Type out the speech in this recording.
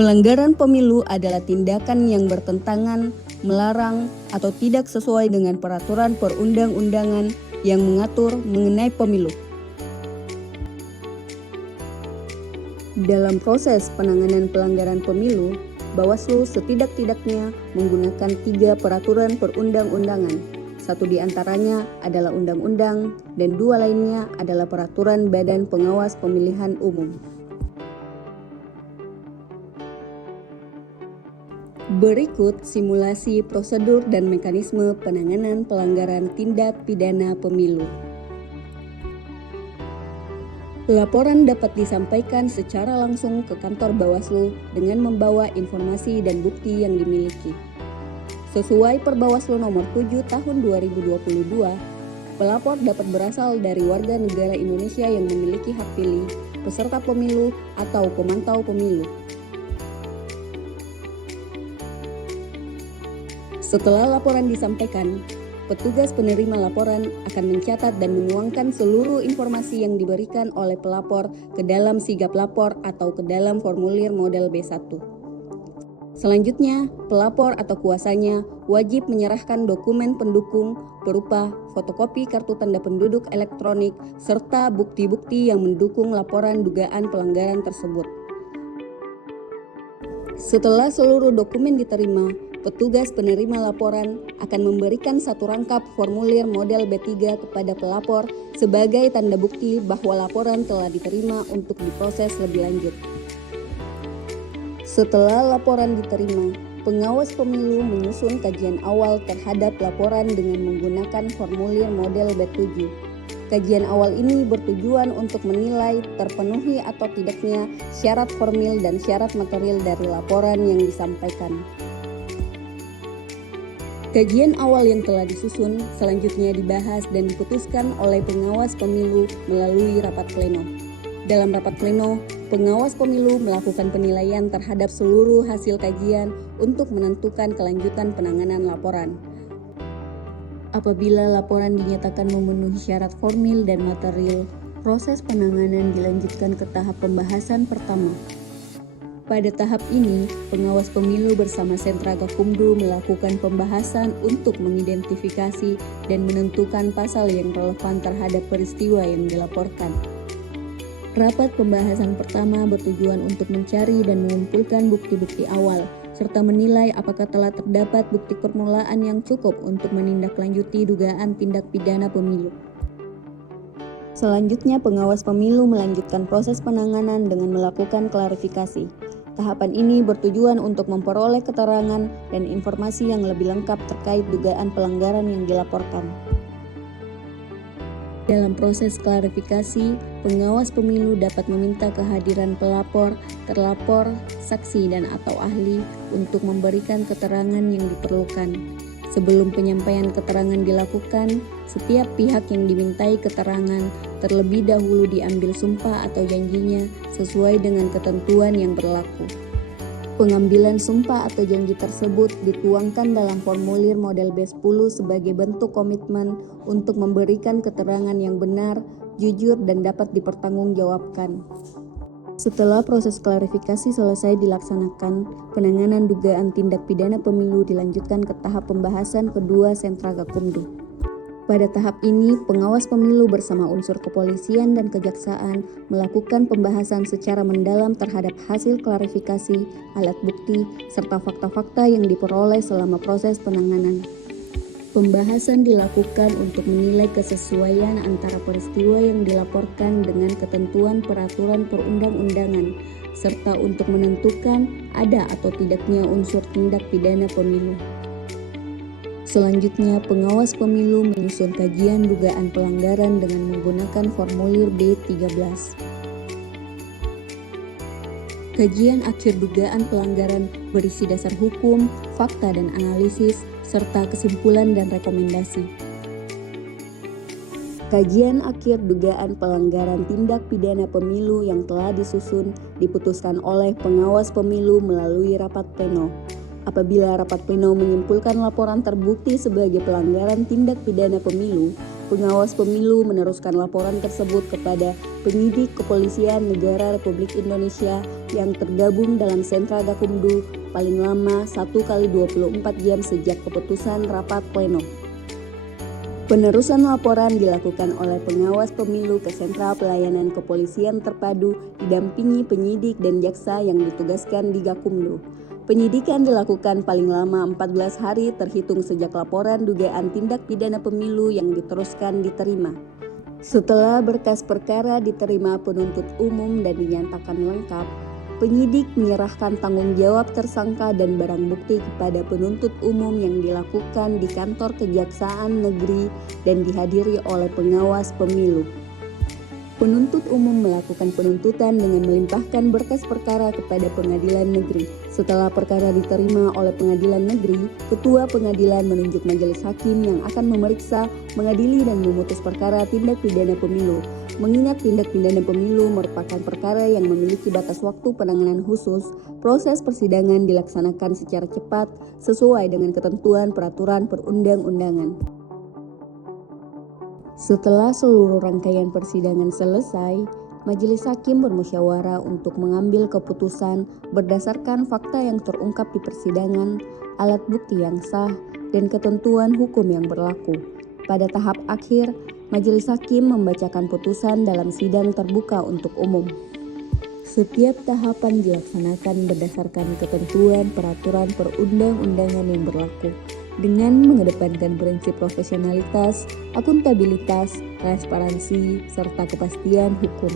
Pelanggaran pemilu adalah tindakan yang bertentangan, melarang, atau tidak sesuai dengan peraturan perundang-undangan yang mengatur mengenai pemilu. Dalam proses penanganan pelanggaran pemilu, Bawaslu setidak-tidaknya menggunakan 3 peraturan perundang-undangan. 1 di antaranya adalah undang-undang dan 2 lainnya adalah peraturan Badan Pengawas Pemilihan Umum. Berikut simulasi prosedur dan mekanisme penanganan pelanggaran tindak pidana pemilu. Laporan dapat disampaikan secara langsung ke kantor Bawaslu dengan membawa informasi dan bukti yang dimiliki. Sesuai Perbawaslu nomor 7 tahun 2022, pelapor dapat berasal dari warga negara Indonesia yang memiliki hak pilih, peserta pemilu, atau pemantau pemilu. Setelah laporan disampaikan, petugas penerima laporan akan mencatat dan menuangkan seluruh informasi yang diberikan oleh pelapor ke dalam sigap lapor atau ke dalam formulir model B1. Selanjutnya, pelapor atau kuasanya wajib menyerahkan dokumen pendukung berupa fotokopi kartu tanda penduduk elektronik serta bukti-bukti yang mendukung laporan dugaan pelanggaran tersebut. Setelah seluruh dokumen diterima, petugas penerima laporan akan memberikan 1 rangkap formulir model B3 kepada pelapor sebagai tanda bukti bahwa laporan telah diterima untuk diproses lebih lanjut. Setelah laporan diterima, pengawas pemilu menyusun kajian awal terhadap laporan dengan menggunakan formulir model B7. Kajian awal ini bertujuan untuk menilai terpenuhi atau tidaknya syarat formil dan syarat material dari laporan yang disampaikan. Kajian awal yang telah disusun selanjutnya dibahas dan diputuskan oleh pengawas pemilu melalui rapat pleno. Dalam rapat pleno, pengawas pemilu melakukan penilaian terhadap seluruh hasil kajian untuk menentukan kelanjutan penanganan laporan. Apabila laporan dinyatakan memenuhi syarat formil dan material, proses penanganan dilanjutkan ke tahap pembahasan pertama. Pada tahap ini, pengawas pemilu bersama Sentra Gakumdu melakukan pembahasan untuk mengidentifikasi dan menentukan pasal yang relevan terhadap peristiwa yang dilaporkan. Rapat pembahasan pertama bertujuan untuk mencari dan mengumpulkan bukti-bukti awal, serta menilai apakah telah terdapat bukti permulaan yang cukup untuk menindaklanjuti dugaan tindak pidana pemilu. Selanjutnya, pengawas pemilu melanjutkan proses penanganan dengan melakukan klarifikasi. Tahapan ini bertujuan untuk memperoleh keterangan dan informasi yang lebih lengkap terkait dugaan pelanggaran yang dilaporkan. Dalam proses klarifikasi, pengawas pemilu dapat meminta kehadiran pelapor, terlapor, saksi dan atau ahli untuk memberikan keterangan yang diperlukan. Sebelum penyampaian keterangan dilakukan, setiap pihak yang dimintai keterangan terlebih dahulu diambil sumpah atau janjinya sesuai dengan ketentuan yang berlaku. Pengambilan sumpah atau janji tersebut dituangkan dalam formulir model B10 sebagai bentuk komitmen untuk memberikan keterangan yang benar, jujur, dan dapat dipertanggungjawabkan. Setelah proses klarifikasi selesai dilaksanakan, penanganan dugaan tindak pidana pemilu dilanjutkan ke tahap pembahasan kedua Sentra Gakumdu. Pada tahap ini, pengawas pemilu bersama unsur kepolisian dan kejaksaan melakukan pembahasan secara mendalam terhadap hasil klarifikasi, alat bukti, serta fakta-fakta yang diperoleh selama proses penanganan. Pembahasan dilakukan untuk menilai kesesuaian antara peristiwa yang dilaporkan dengan ketentuan peraturan perundang-undangan, serta untuk menentukan ada atau tidaknya unsur tindak pidana pemilu. Selanjutnya, pengawas pemilu menyusun kajian dugaan pelanggaran dengan menggunakan formulir B13. Kajian akhir dugaan pelanggaran berisi dasar hukum, fakta dan analisis, serta kesimpulan dan rekomendasi. Kajian akhir dugaan pelanggaran tindak pidana pemilu yang telah disusun diputuskan oleh pengawas pemilu melalui rapat pleno. Apabila rapat pleno menyimpulkan laporan terbukti sebagai pelanggaran tindak pidana pemilu, pengawas pemilu meneruskan laporan tersebut kepada penyidik Kepolisian Negara Republik Indonesia yang tergabung dalam Sentra Gakumdu paling lama 1 kali 24 jam sejak keputusan rapat pleno. Penerusan laporan dilakukan oleh pengawas pemilu ke Sentra Pelayanan Kepolisian Terpadu didampingi penyidik dan jaksa yang ditugaskan di Gakumdu. Penyidikan dilakukan paling lama 14 hari terhitung sejak laporan dugaan tindak pidana pemilu yang diteruskan diterima. Setelah berkas perkara diterima penuntut umum dan dinyatakan lengkap, penyidik menyerahkan tanggung jawab tersangka dan barang bukti kepada penuntut umum yang dilakukan di kantor Kejaksaan Negeri dan dihadiri oleh pengawas pemilu. Penuntut umum melakukan penuntutan dengan melimpahkan berkas perkara kepada pengadilan negeri. Setelah perkara diterima oleh pengadilan negeri, ketua pengadilan menunjuk majelis hakim yang akan memeriksa, mengadili dan memutus perkara tindak pidana pemilu. Mengingat tindak pidana pemilu merupakan perkara yang memiliki batas waktu penanganan khusus, proses persidangan dilaksanakan secara cepat sesuai dengan ketentuan peraturan perundang-undangan. Setelah seluruh rangkaian persidangan selesai, majelis hakim bermusyawarah untuk mengambil keputusan berdasarkan fakta yang terungkap di persidangan, alat bukti yang sah, dan ketentuan hukum yang berlaku. Pada tahap akhir, majelis hakim membacakan putusan dalam sidang terbuka untuk umum. Setiap tahapan dilaksanakan berdasarkan ketentuan peraturan perundang-undangan yang berlaku, dengan mengedepankan prinsip profesionalitas, akuntabilitas, transparansi, serta kepastian hukum.